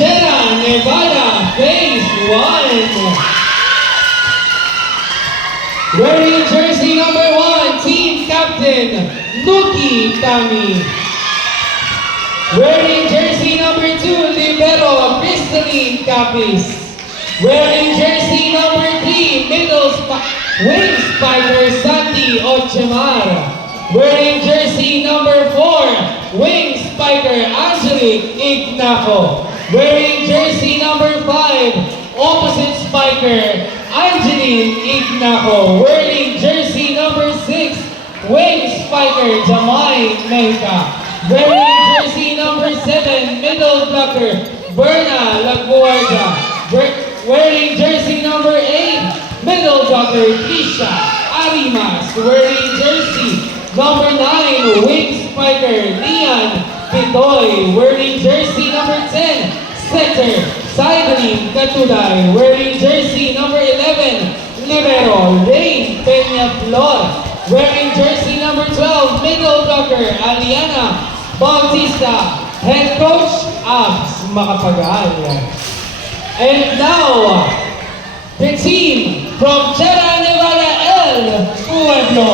Sierra Nevada Phase 1. Wearing jersey number 1, team captain, Nuki Tami. Wearing jersey number 2, libero, Crystalline Capis. Wearing jersey number 3, wing spiker, Sandy Ochemar. Wearing jersey number 4, wing spiker, Angelique Ignaco. Wearing jersey number 5, opposite spiker, Angeline Ignaco. Wearing jersey number 6, wing spiker, Jamay Mehica. Wearing jersey number 7, middle blocker, Berna Laguardia. Wearing jersey number 8, middle blocker, Trisha Arimas. Wearing jersey number 9, wing spiker, Lian Pitoy. Wearing jersey number 10, setter, Sideline Katulay. Wearing jersey number 11, libero, Rain Peñaflor. Wearing jersey number 12, middle blocker, Aliana Bautista. Head coach, Abs Makapagal. And now, the team from Sierra Nevada, El Pueblo.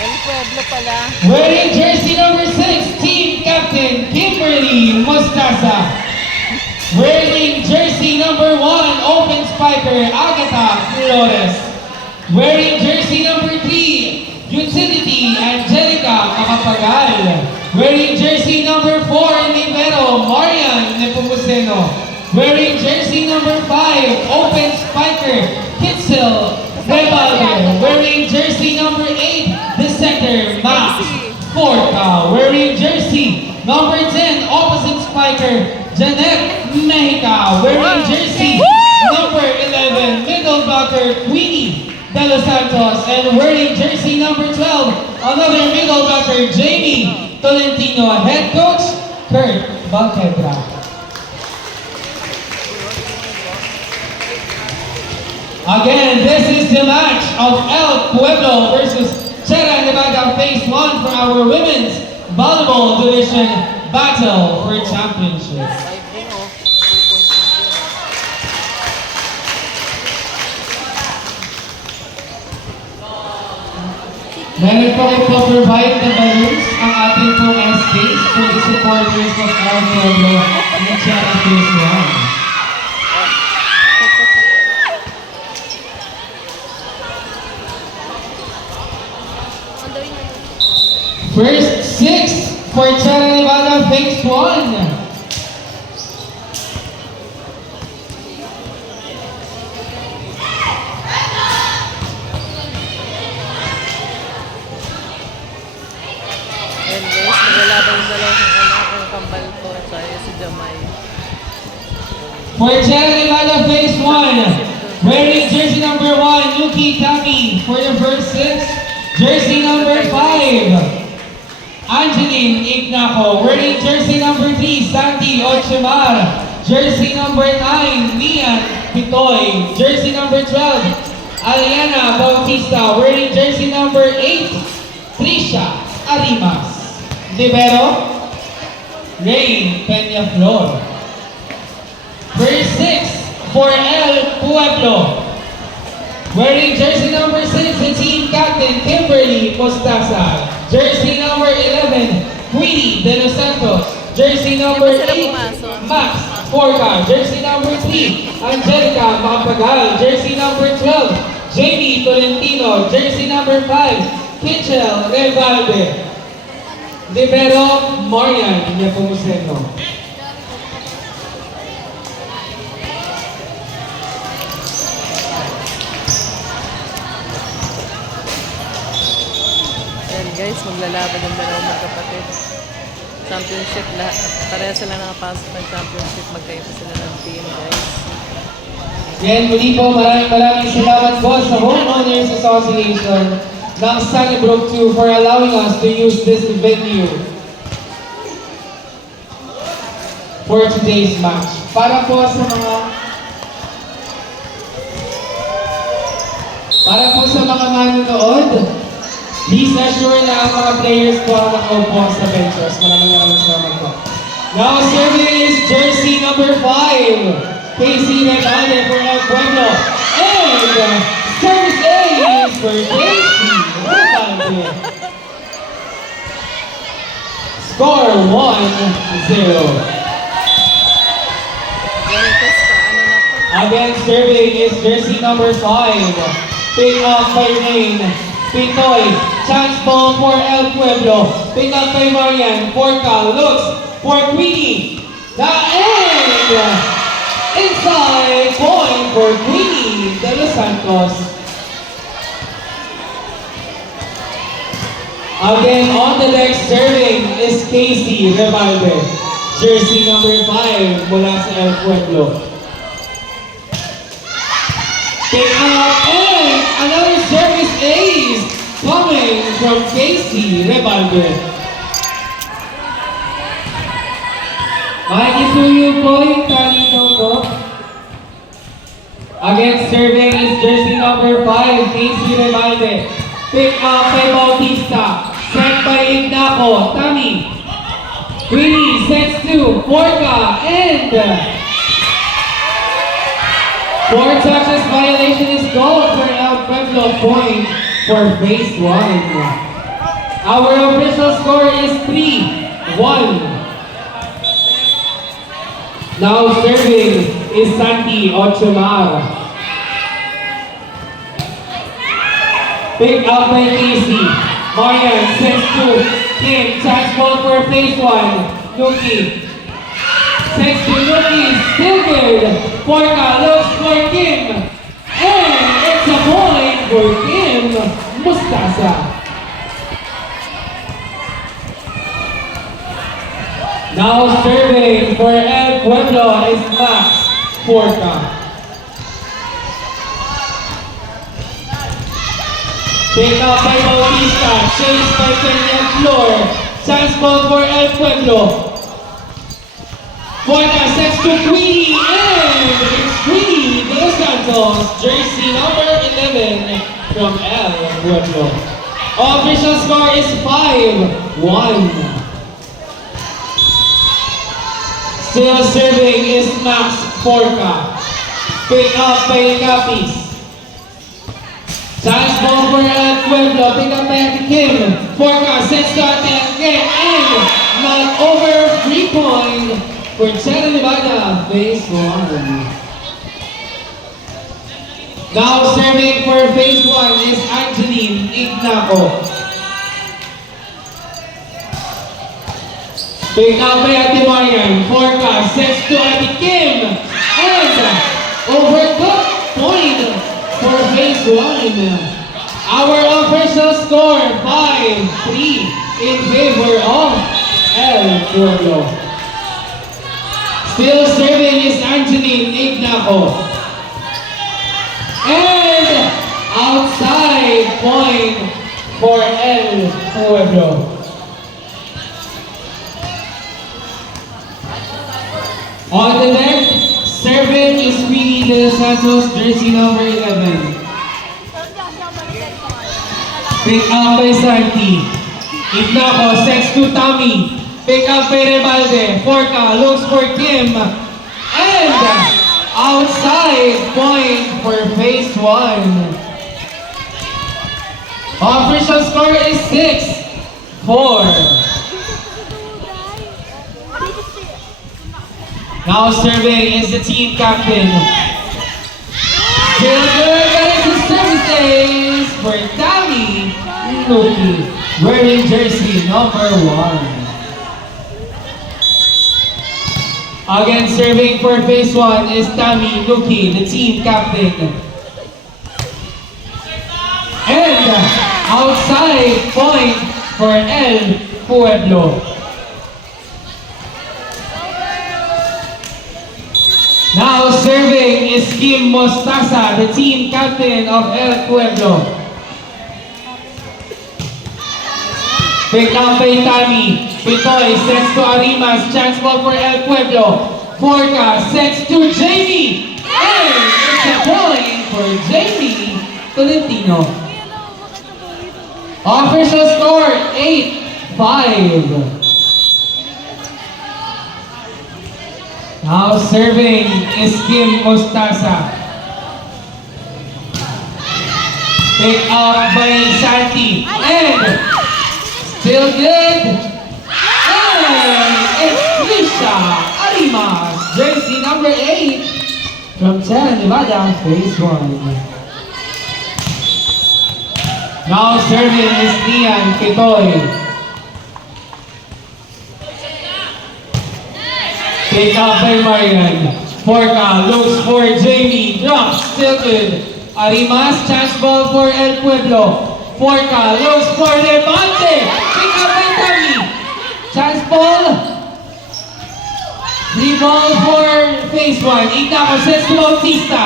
El Pueblo pala. Wearing jersey number 6, team captain, Kimberly Mostasa. Wearing jersey number 1, open spiker, Agatha Flores. Wearing jersey number 3, utility, Angelica Makapagal. Wearing jersey number 4, libero, Marian Nepomuceno. Wearing jersey number 5, open spiker, Kitzel Rebalde. Wearing jersey number 8, the center, Max Forca. Wearing jersey number 10, opposite spiker, Janet Mehica. Wearing jersey number 11, middle blocker, Queenie De Los Santos. And wearing jersey number 12, another middle blocker, Jamie Tolentino. Head coach, Kurt Balquedra. Again, this is the match of El Pueblo versus Sierra Nevada Phase 1 for our women's volleyball division battle for championship. Meron po kayo provide na balloons ang ating pong SKs for the supporters of El Pueblo in Sierra Phase 1. First 6 for Sierra Nevada Phase 1. Ayan guys, naglalaban yung dalawang anak ng kambal ko at sa'yo si Jamay. For Sierra Nevada Phase 1, wearing jersey number 1, Nuki Tami. For the first 6, jersey number 5, Angeline Ignaco. Wearing jersey number 3, Sandy Ochemar. Jersey number 9, Lian Pitoy. Jersey number 12, Aliana Bautista. Wearing jersey number 8, Trisha Arimas. Libero, Rain Peñaflor. First 6 for El Pueblo. Wearing jersey number 6, the team captain, Kimberly Mostasa. Jersey number 11, Queenie De Los Santos. Jersey number 8, Max Forca. Jersey number 3, Angelica Makapagal. Jersey number 12, Jamie Tolentino. Jersey number 5, Kitchel Revalde. Libero, Marian Nepomuceno. Guys, maglalaban ng dalawang magkapatid. Championship lahat. Pareha sila nakapasok ng championship. Magkaiba sila ng team, guys. Yan, muli po maraming salamat po sa Homeowners Association ng Sunnybrook 2 for allowing us to use this venue for today's match. Para po sa mga manonood, please assure na ang mga players po ang nakaupo sa benches. Maraming salamat po. Now serving is jersey number 5, Casey Rebelde for El Pueblo. And service A is for Casey Rebelde. Score 1-0. Ganito sa ano na to. Again, serving is jersey number 5. Pick up by Rain. Pitoy. Chance ball for El Pueblo. Pick up by Marian. Porca looks for Queenie. The end! Inside point for Queenie de Los Santos. Again, on the deck serving is Casey Rebelde. Jersey number 5 mula sa El Pueblo. Pick up and another service ace coming from Casey Rebelde. Makikisuyo po yung tali daw po. Again, serving is jersey number 5, Casey Rebelde. Pick up by Bautista. Set by Ignaco. Tami. Queenie sets to Porca and 4 touches violation is called for El Pueblo point for phase 1. Our official score is 3-1. Now serving is Santi Ochomar. Pick up by Casey. Marian sends to Kim. Chance ball for phase 1. Nuki. Sends to Nuki. Still good. Porca looks for Kim. And it's a point for Kim Mustasa. Now serving for El Pueblo is Max Porca. Pick up by Bautista, chased by Kenya Flor. Chance ball for El Pueblo. Porca sets to Queenie, and it's Queenie de Los Santos, jersey number 11 from El Pueblo. Official score is 5-1. Still serving is Max Porca. Pick up by Capis. Chance ball for El Pueblo. Pick up by Ate Kim. Porca sets to Ate again. And not over 3 point for Chela Nevada. Phase 1. Now serving for phase 1 is Angeline Ignaco. Pick up by Ate Marian. Porca sets to Ate Kim. And overcooked point for phase 1. Our official score 5-3 in favor of El Pueblo. Still serving is Angeline Ignaco. And outside point for El Pueblo. On the deck, serving is Queenie de Los Santos, jersey number 11. Pick up by Santi. Ignaco sets to Tami. Pick up by Rebelde. Porca looks for Kim. And outside point for phase 1. Official score is 6-4. Now serving is the team captain. Silver gets his services for Tami Nuki, wearing jersey number 1. Again, serving for phase 1 is Tami Nuki, the team captain. And outside point for El Pueblo. Now serving is Kim Mostasa, the team captain of El Pueblo. Pick up by Tami. Pitoy sets to Arimas. Chance ball for El Pueblo. Porca sets to Jamie. And it's a point for Jamie Tolentino. Official score 8-5. Now serving is Kim Mostaza. Pick up by Santi. And still good. And it's Trisha Arimas, jersey number 8 from Sierra Nevada, phase 1. Now serving is Nian Kitoy. Pick up by Marian. Forca looks for Jamie. Drops. Still good. Arimas. Chance ball for El Pueblo. Forca looks for Levante. Pick up by Tami. Chance ball. Free ball for phase 1. Ignaco sets to Bautista.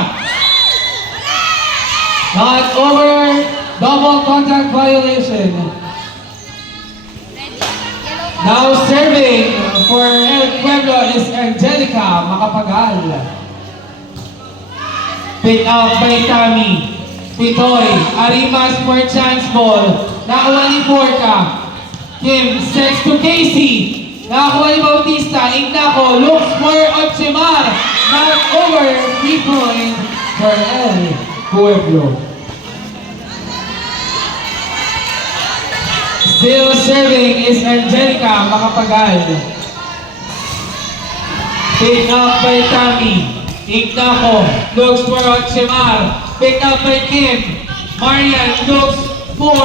Not over. Double contact violation. Now serving for El Pueblo is Angelica Macapagal. Pick up by Tami. Pitoy. Arimas for chance ball. Nakakuha ni Forca. Kim sets to Casey. Nakakuha ni Bautista. Ignaco looks for Ochimar. Not over. 3 points for El Pueblo. Still serving is Angelica Macapagal. Pick up by Tami. Ignaco looks for Ochimar. Pick up by Kim. Marian looks for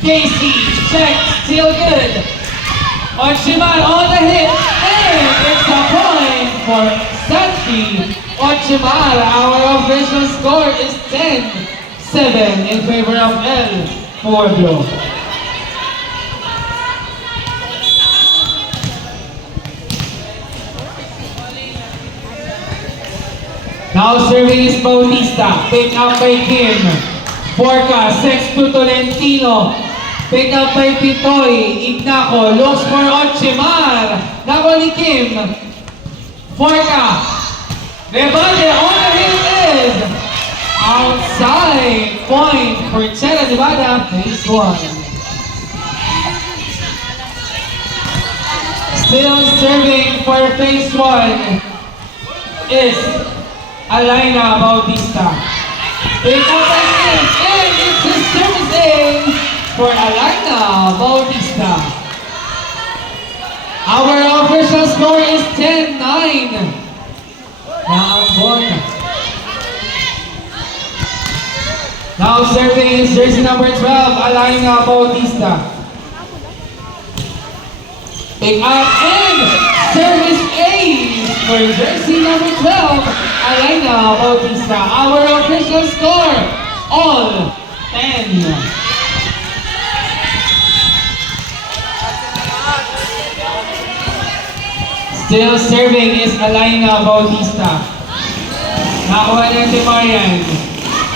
Casey. Check. Still good. Ochimar on the hit. And it's a point for Santi Ochimar. Our official score is 10-7 in favor of El Pueblo. Now serving is Bautista. Pick up by Kim. Forca sets to Tolentino. Pick up by Pitoy. Ignaco looks for Ochimar. Nako ni Kim. Forca. Rebelde on the hit is outside. Point for Sierra Nevada, phase 1. Still serving for phase 1 is Alaina Bautista. Pick up by Kim, and it's a service ace for Alaina Bautista. Our official score is 10-9. Now serving is jersey number 12, Alaina Bautista. Pick up and service ace for jersey number 12, Alaina Bautista. Our official score, all 10. Still serving is Alaina Bautista. Nakuha niya si Marian.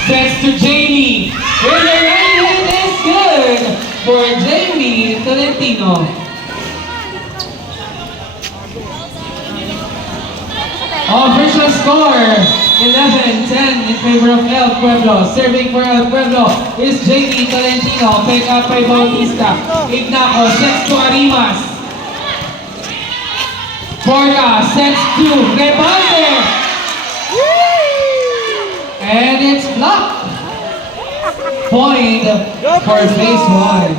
Sets to Jamie. With the right hand is good for Jamie Tolentino. Official score, 11-10 in favor of El Pueblo. Serving for El Pueblo is Jamie Tolentino. Pick up by Bautista. Ignaco sets to Arimas. Forca sets to Rebande. And it's blocked. Point for phase 1.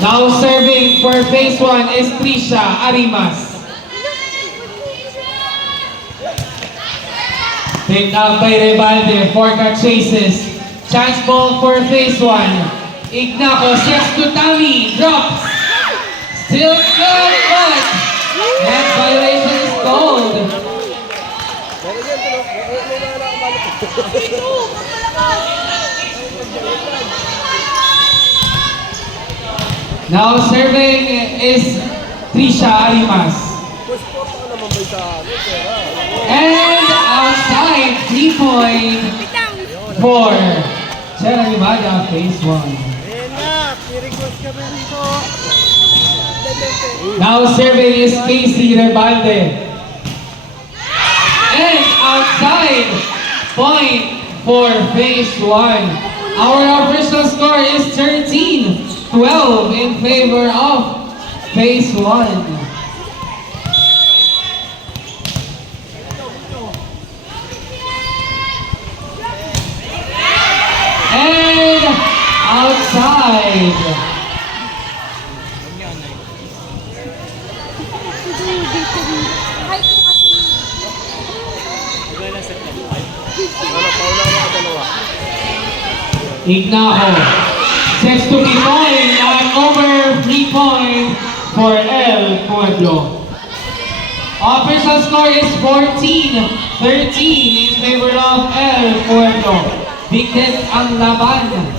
Now serving for phase 1 is Trisha Arimas. Picked up by Rebelde. Forca chases. Chance ball for phase 1. Ignaco sets to Tami. Drops. Still good, but that violation is called. Now serving is Trisha Arimas. And outside, 3 point for Sierra Nevada, phase 1. Now serving is Casey Rebelde. And outside, point for phase 1. Our official score is 13-12 in favor of phase 1. Ignaco. Sets to Pinoy and over 3 point for El Pueblo. Official score is 14-13 in favor of El Pueblo. Bignet ang laban.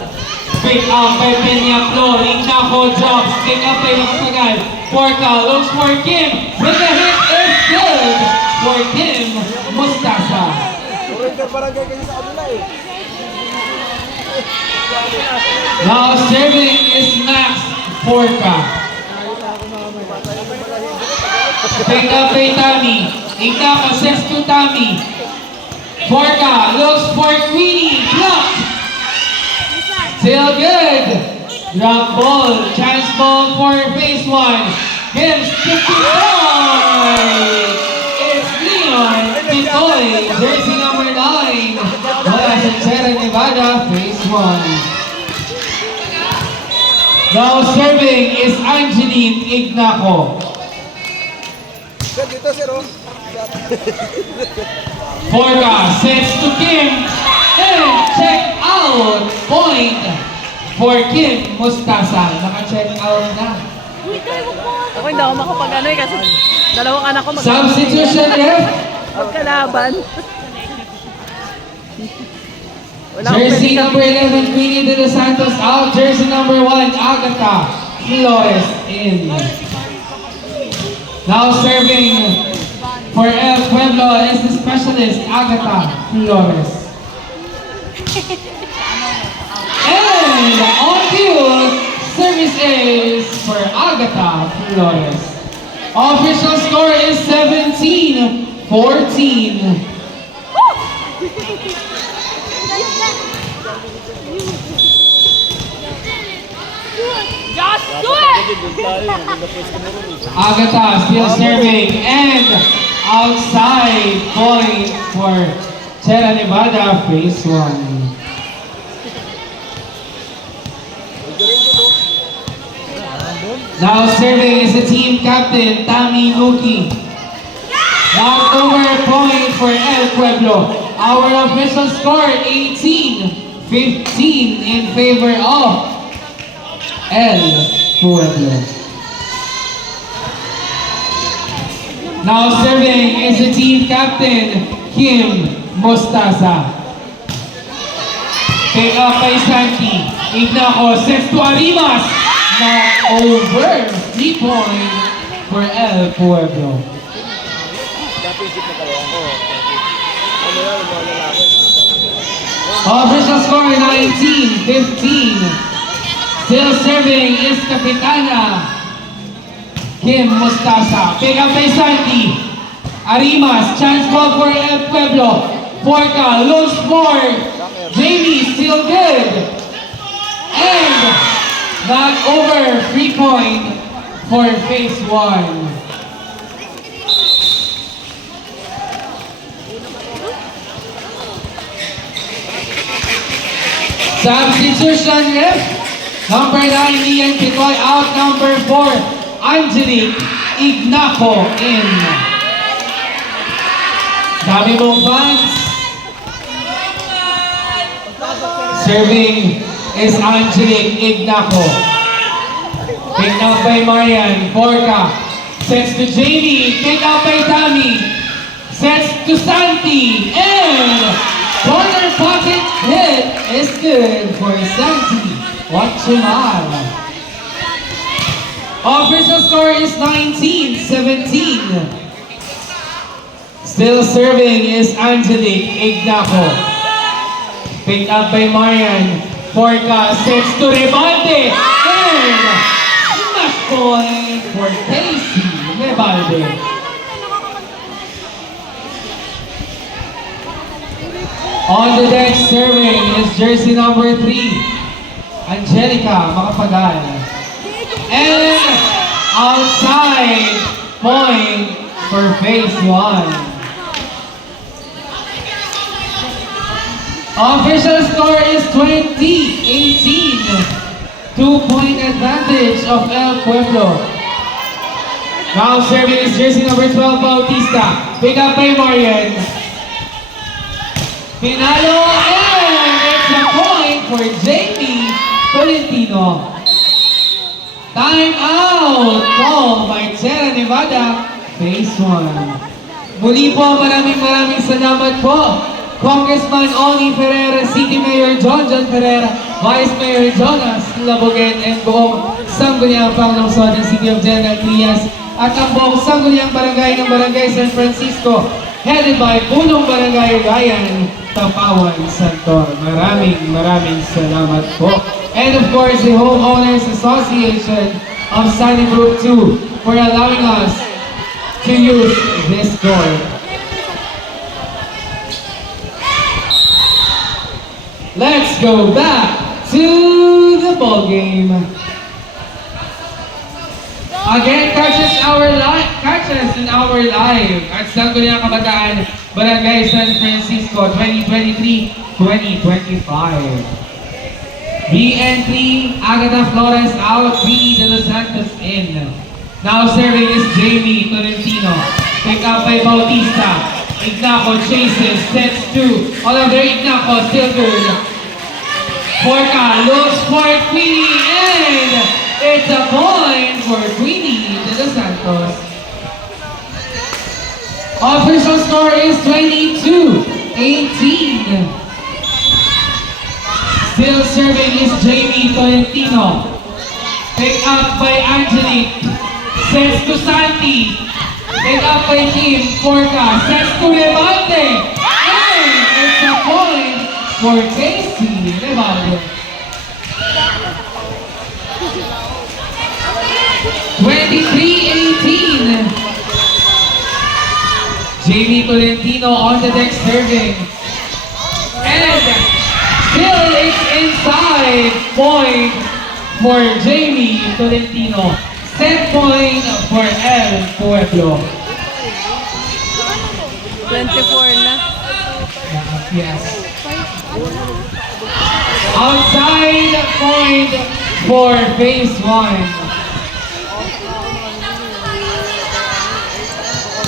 Pick up by Peñaflor. Ignaco drops. Pick up by Magpagal. Porca looks for Kim. With the hit is good for Kim Mustasa. Now serving is Max Porca. Pick up by Tami. Ignaco sets to Tami. Porca looks for Queenie. Blocked. Still good. Drop ball. Chance ball for phase 1. Gives 50 points. It's Leon Pitoy. Jersey number 9. Wala sa Sierra Nevada. Phase 1. Now serving is Angeline Ignaco. Porca sets to Kim. And check out. Point for Kim Mustasa. Naka-check out na. Ako hindi ako makapag-ano eh kasi dalawang anak ko Substitution ref. magkalaban. Wala akong Jersey pwede number 11, Queenie de los Santos out. Jersey number 1, Agatha Flores in. Now serving for El Pueblo is the specialist, Agatha Flores. And on field, services for Agatha Flores. Official score is 17-14. Just do it! Agatha still serving and outside point for Sierra Nevada phase 1. Now serving is the team captain, Tami Nuki. Knocked over point for El Pueblo. Our official score 18-15 in favor of El Pueblo. Now serving is the team captain, Kim Mustasa. Pick up by Santi. Ignaco sets to Arimas. Not over 3 point for El Pueblo. Official score 19-15. Still serving is Capitana Kim Mustasa. Pick up by Santi. Arimas, chance ball for El Pueblo. Porca looks for Jamie, still good. And not over 3 point for phase 1. Substitution ref. Number 9, Ian Pitoy out. Number 4, Angelique Ignaco in. Dami mong fans. Serving is Angelique Ignaco. Picked up by Marian. Porca. Sets to Jamie. Picked up by Tami. Sets to Santi. And corner pocket hit is good for Santi. Watch him out. Official score is 19-17. Still serving is Angelique Ignaco. Picked up by Marian. Porca sets to Rebalde. And smash point for Casey Rebalde. On the deck serving is jersey number 3, Angelica Macapagal. And outside point for phase 1. Official score is 20-18. 2-point advantage of El Pueblo. Now serving is jersey number 12, Bautista. Pick up by Marian. Pinalo, and it's a point for Jamie Tolentino. Time out! Call by Sierra Nevada, phase 1. Muli po, maraming salamat po. Congressman Oni Ferreira, City Mayor John Ferreira, Vice Mayor Jonas Labogen, and buong Sangguniang Panglungsod ng City of General Trias, at ang buong Sangguniang Barangay ng Barangay San Francisco, headed by Punong Barangay Ryan Tapawan Santor. Maraming salamat po. And of course, the Homeowners Association of Sunnybrook 2 for allowing us to use this court. Let's go back to the ball game. Again, catches in our live at Sangguniang Kabataan, Barangay San Francisco, 2023-2025. Re-entry, Agatha Flores out, Vinny De Los Santos in. Now serving is Jamie Tolentino. Pick up by Bautista. Ignaco chases, sets 2. Oliver Ignaco, still good. Porca looks for Queenie, and it's a point for Queenie De Los Santos. Official score is 22-18. Still serving is Jamie Tolentino. Pick up by Angelique. Sets to Santi. Pick up by Kim Porca. Sets to Levante. And it's a point for Casey Levante. 23-18. Jamie Tolentino on the deck serving. And still it's inside. Point for Jamie Tolentino. Set point for El Pueblo. 24 na. Yes. Outside point for phase 1.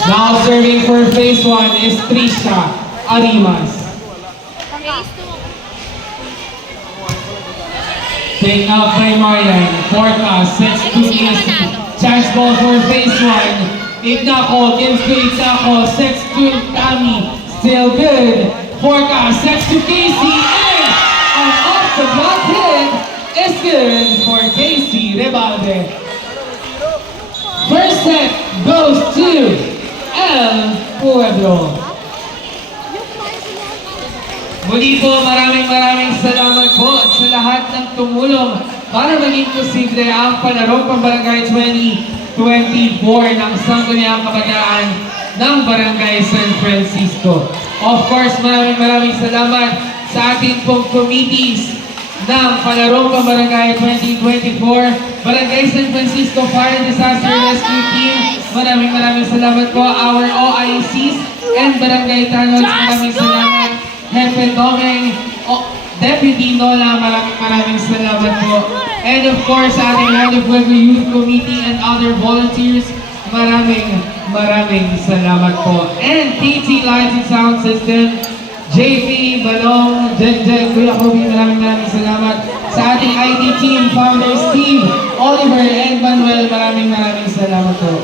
Now serving for phase 1 is Trisha Arimas. Take up by Marian. Porca sets to Casey. Chance ball for phase 1. Ignaco gives to Ignaco. Sets to Tami. Still good. Porca sets to Casey. And off the block hit is good for Casey Rebalde. First set goes to El Pueblo. Muli po, maraming salamat po sa lahat ng tumulong para maging posible ang palarong pambarangay 2024 ng Sangguniang Kabataan ng Barangay San Francisco. Of course, maraming salamat sa ating pong committees ng palarong pambarangay 2024, Barangay San Francisco Fire and Disaster Rescue Team. Maraming salamat po, our OICs and Barangay Tanods. Maraming salamat. Hepe Domeng, Deputy Nola, maraming salamat po. And of course, ating Head of Pueblo Youth Committee and other volunteers, maraming salamat po. And TT Lights and Sound System, JP, Balong, Jek, Kuya Kobe, maraming salamat. Sa ating IT team, Founders Team, Oliver and Manuel, maraming salamat po.